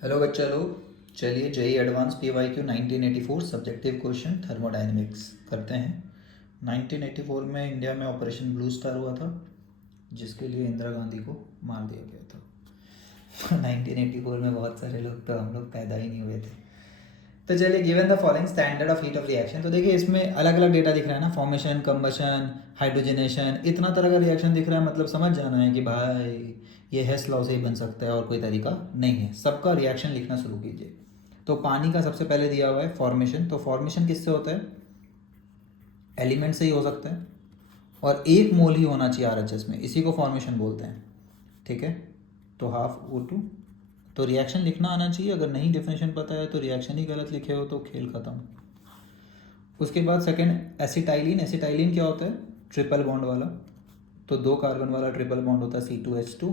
Hello बच्चा लोग, चलिए JEE advance PYQ 1984 subjective question thermodynamics करते हैं। 1984 में इंडिया में ऑपरेशन ब्लू स्टार हुआ था, जिसके लिए इंदिरा गांधी को मार दिया गया था। 1984 में बहुत सारे लोग तो हम लोग पैदा ही नहीं हुए थे। तो चलिए, given the following standard of heat of reaction, तो देखिए इसमें अलग अलग डेटा दिख रहा है ना, फॉर्मेशन, कंबशन, हाइड्रोजनेशन, इतना तरह का रिएक्शन दिख रहा है। मतलब समझ जाना है कि भाई ये हेस लॉ से ही बन सकता है और कोई तरीका नहीं है। सबका रिएक्शन लिखना शुरू कीजिए। तो पानी का सबसे पहले दिया हुआ है फॉर्मेशन। तो फॉर्मेशन किससे होता है? एलिमेंट से ही हो सकता है, और 1 मोल ही होना चाहिए RHS में, इसी को फॉर्मेशन बोलते हैं। ठीक है, तो ½ O2। तो रिएक्शन लिखना आना चाहिए। अगर नहीं डेफिनेशन पता है तो रिएक्शन ही गलत लिखे हो तो खेल ख़त्म। उसके बाद सेकंड एसिटाइलिन। एसिटाइलिन क्या होता है? ट्रिपल बॉन्ड वाला। तो 2 कार्बन वाला ट्रिपल बॉन्ड होता है C2H2।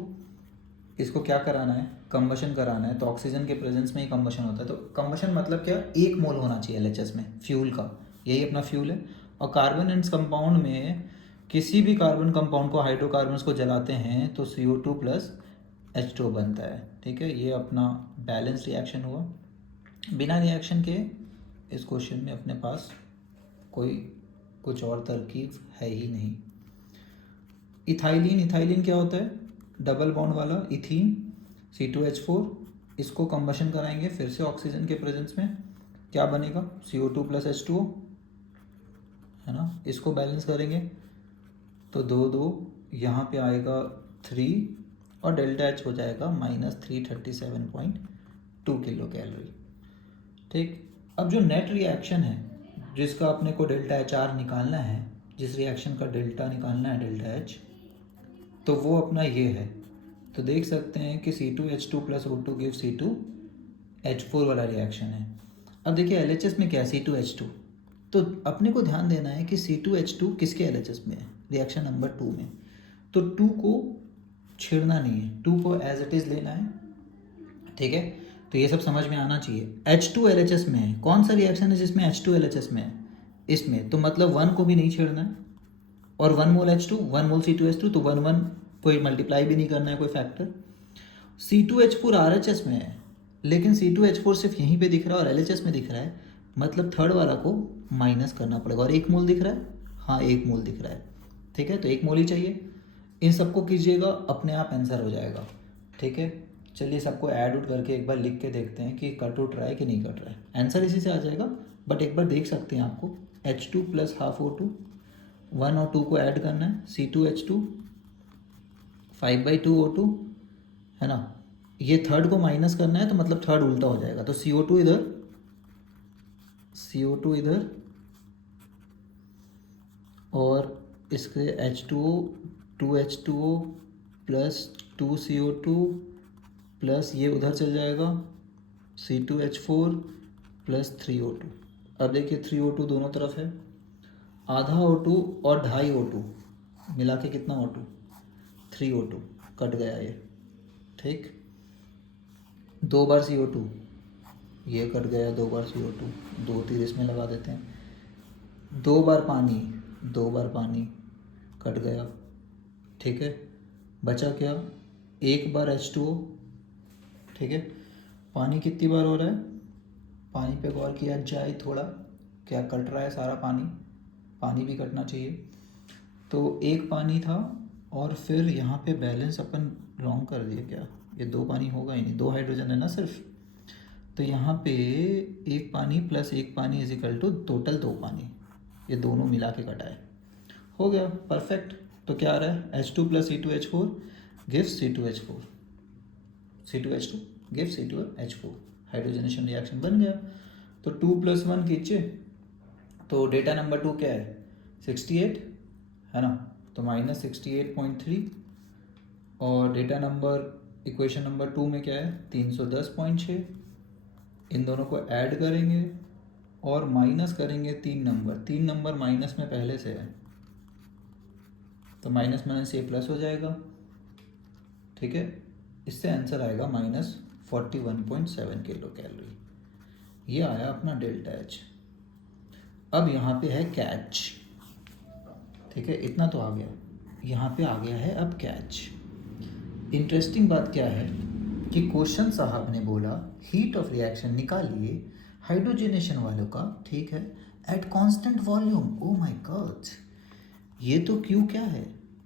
इसको क्या कराना है? कंबशन कराना है। तो ऑक्सीजन के प्रेजेंस में ही कंबशन होता है। तो कंबशन मतलब क्या? 1 मोल होना चाहिए LHS में फ्यूल का, यही अपना फ्यूल है। और कार्बन एंड कंपाउंड में किसी भी कार्बन कंपाउंड को, हाइड्रोकार्बन्स को जलाते हैं तो CO2 प्लस H2 बनता है। ठीक है, ये अपना बैलेंस रिएक्शन हुआ। बिना रिएक्शन के इस क्वेश्चन में अपने पास कोई कुछ और तरकीब है ही नहीं। इथाइलिन। इथाइलिन क्या होता है? डबल बॉन्ड वाला इथीन, C2H4। इसको कंबशन कराएंगे फिर से ऑक्सीजन के प्रेजेंस में, क्या बनेगा? CO2 प्लस H2O, है ना। इसको बैलेंस करेंगे तो 2 यहाँ पे आएगा 3, और डेल्टा H हो जाएगा -337.2 किलो कैलोरी। ठीक, अब जो नेट रिएक्शन है, जिसका अपने को डेल्टा HR निकालना है, जिस रिएक्शन का डेल्टा निकालना है, डेल्टा H, तो वो अपना ये है। तो देख सकते हैं कि C2H2 plus O2 give C2H4 वाला रिएक्शन है। अब देखिए LHS में क्या है? C2H2। तो अपने को ध्यान देना है कि C2H2 किसके LHS में है? रिएक्शन नंबर 2 में। तो 2 को छेड़ना नहीं है, 2 को एज इट इज़ लेना है। ठीक है, तो ये सब समझ में आना चाहिए। H2 LHS में है। कौन सा रिएक्शन है जिसमें H2 LHS में है? इसमें। तो मतलब 1 को भी नहीं छेड़ना है, और 1 मोल H2, 1 मोल C2H2, तो 1 कोई मल्टीप्लाई भी नहीं करना है, कोई फैक्टर। C2H4 RHS में है, लेकिन C2H4 सिर्फ यहीं पे दिख रहा है और LHS में दिख रहा है, मतलब थर्ड वाला को माइनस करना पड़ेगा। और 1 मोल दिख रहा है, हाँ 1 मोल दिख रहा है। ठीक है, तो 1 मोल ही चाहिए। इन सबको कीजिएगा, अपने आप आंसर हो जाएगा। ठीक है, चलिए सबको ऐड उड करके एक बार लिख के देखते हैं कि कट उठ रहा है कि नहीं कट रहा है। आंसर इसी से आ जाएगा, बट एक बार देख सकते हैं आपको। H2 प्लस ½ O2, 1 और 2 को ऐड करना है, C2H2, 5/2 O2, है ना। ये थर्ड को माइनस करना है, तो मतलब थर्ड उल्टा हो जाएगा। तो CO2 इधर, CO2 इधर, और इसके H2O, 2H2O plus 2CO2 plus ये उधर चल जाएगा C2H4 प्लस 3O2। अब देखिए 3O2 दोनों तरफ है, आधा O2 और 2.5 O2 मिला के कितना O2? 3O2। कट गया ये। ठीक, 2 बार CO2, ये कट गया 2 बार CO2, 2 तीर इसमें लगा देते हैं। 2 बार पानी, 2 बार पानी, कट गया। ठीक है, बचा क्या? 1 बार H2O। ठीक है, पानी कितनी बार हो रहा है? पानी पे गौर किया जाए थोड़ा, क्या कट रहा है सारा पानी? पानी भी कटना चाहिए। तो 1 पानी था, और फिर यहाँ पे बैलेंस अपन रॉन्ग कर दिया क्या? ये 2 पानी होगा ही नहीं, 2 हाइड्रोजन है ना सिर्फ। तो यहाँ पे 1 पानी प्लस 1 पानी इज इक्वल टू टोटल 2 पानी, ये दोनों मिला के कटाए, हो गया परफेक्ट। तो क्या आ रहा है? H2 plus C2H4 gives C2H4, C2H2 gives C2H4, hydrogenation reaction बन गया। तो 2 प्लस 1 कीजिए, तो डेटा नंबर 2 क्या है? 68, है ना। तो -68.3, और डेटा नंबर, इक्वेशन नंबर 2 में क्या है? 310.6। इन दोनों को ऐड करेंगे और माइनस करेंगे 3 नंबर माइनस में पहले से है, तो माइनस माइनस ये प्लस हो जाएगा। ठीक है, इससे आंसर आएगा -41.7 किलो कैलोरी। ये आया अपना डेल्टा H। अब यहाँ पे है कैच। ठीक है, इतना तो आ गया। यहाँ पे आ गया है अब कैच। इंटरेस्टिंग बात क्या है कि क्वेश्चन साहब ने बोला हीट ऑफ रिएक्शन निकालिए हाइड्रोजनेशन वालों का, ठीक है, at constant volume. Oh my God, ये तो क्यू क्या है,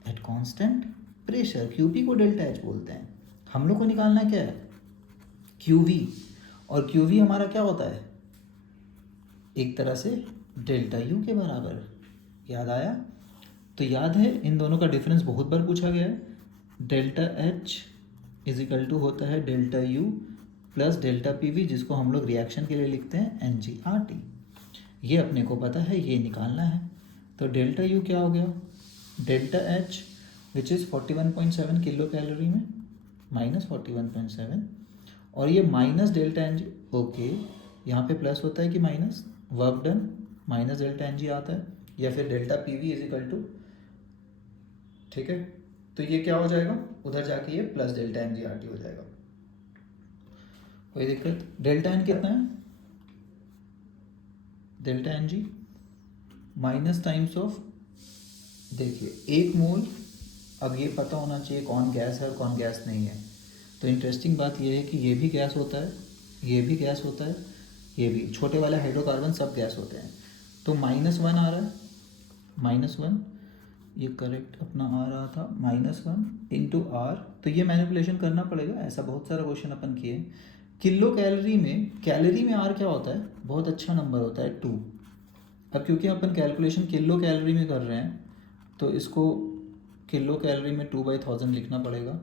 एट कांस्टेंट प्रेशर, क्यूपी को डेल्टा एच बोलते हैं। हम लोग को निकालना क्या है, क्यूवी, और क्यूवी हमारा क्या होता है, एक तरह से डेल्टा यू के बराबर। याद आया? तो याद है इन दोनों का डिफरेंस बहुत बार पूछा गया है। Delta H is equal to होता है delta U plus delta P V, जिसको हम लोग रिएक्शन के लिए लिखते हैं एन जी आर टी। ये अपने को पता है, ये निकालना है। तो डेल्टा यू क्या हो गया, delta H which is 41.7 kilo calorie में माइनस 41.7, और ये minus delta N G, okay, यहाँ पे प्लस होता है कि minus, work done minus delta N G आता है, या फिर delta P V is equal to, ठीक है, तो ये क्या हो जाएगा, उधर जाके ये plus delta N G R T हो जाएगा। कोई दिक्कत? डेल्टा एन कितना है, delta N G minus times of, देखिए 1 मोल, अब ये पता होना चाहिए कौन गैस है और कौन गैस नहीं है। तो इंटरेस्टिंग बात ये है कि ये भी गैस होता है, ये भी गैस होता है, ये भी, छोटे वाले हाइड्रोकार्बन सब गैस होते हैं। तो -1 आ रहा है, -1, ये करेक्ट अपना आ रहा था, -1 इंटू आर। तो ये मैनिपुलेशन करना पड़ेगा, ऐसा बहुत सारा क्वेश्चन अपन किए। किलो कैलोरी में आर क्या होता है, बहुत अच्छा नंबर होता है 2। अब क्योंकि अपन कैलकुलेशन किलो कैलोरी में कर रहे हैं, तो इसको किलो कैलोरी में 2/1000 लिखना पड़ेगा,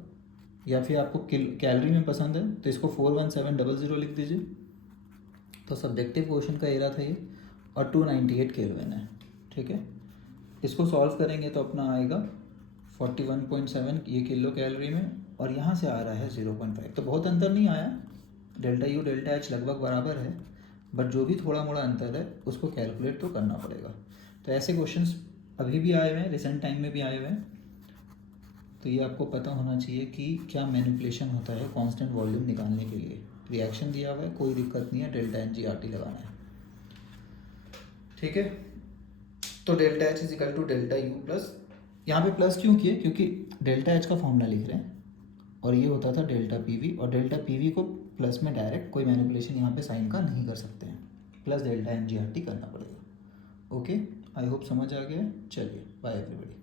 या फिर आपको कैलोरी में पसंद है तो इसको 41700 लिख दीजिए। तो सब्जेक्टिव क्वेश्चन का एरा था ये, और 298 केल्विन है, ठीक है। इसको सॉल्व करेंगे तो अपना आएगा 41.7 ये किलो कैलोरी में, और यहाँ से आ रहा है 0.5, तो बहुत अंतर नहीं आया, डेल्टा यू डेल्टा एच लगभग बराबर है, बट जो भी थोड़ा मोड़ा अंतर है उसको कैलकुलेट तो करना पड़ेगा। तो ऐसे क्वेश्चंस अभी भी आए हुए हैं, रिसेंट टाइम में भी आए हुए हैं, तो ये आपको पता होना चाहिए कि क्या मैनिपुलेशन होता है कांस्टेंट वॉल्यूम निकालने के लिए। रिएक्शन दिया हुआ है, कोई दिक्कत नहीं है, delta N G R T लगाना है, ठीक है। तो delta H is equal to delta U plus, यहाँ पे प्लस क्यों किए, क्योंकि डेल्टा एच का फॉर्मूला लिख रहे हैं, और ये होता था डेल्टा पी वी, और डेल्टा पी वी को प्लस में डायरेक्ट कोई मैनिपुलेशन यहाँ पे साइन का नहीं कर सकते हैं, plus delta N G R T करना पड़ेगा। ओके, आई होप समझ आ गया। चलिए, बाय एवरीबॉडी।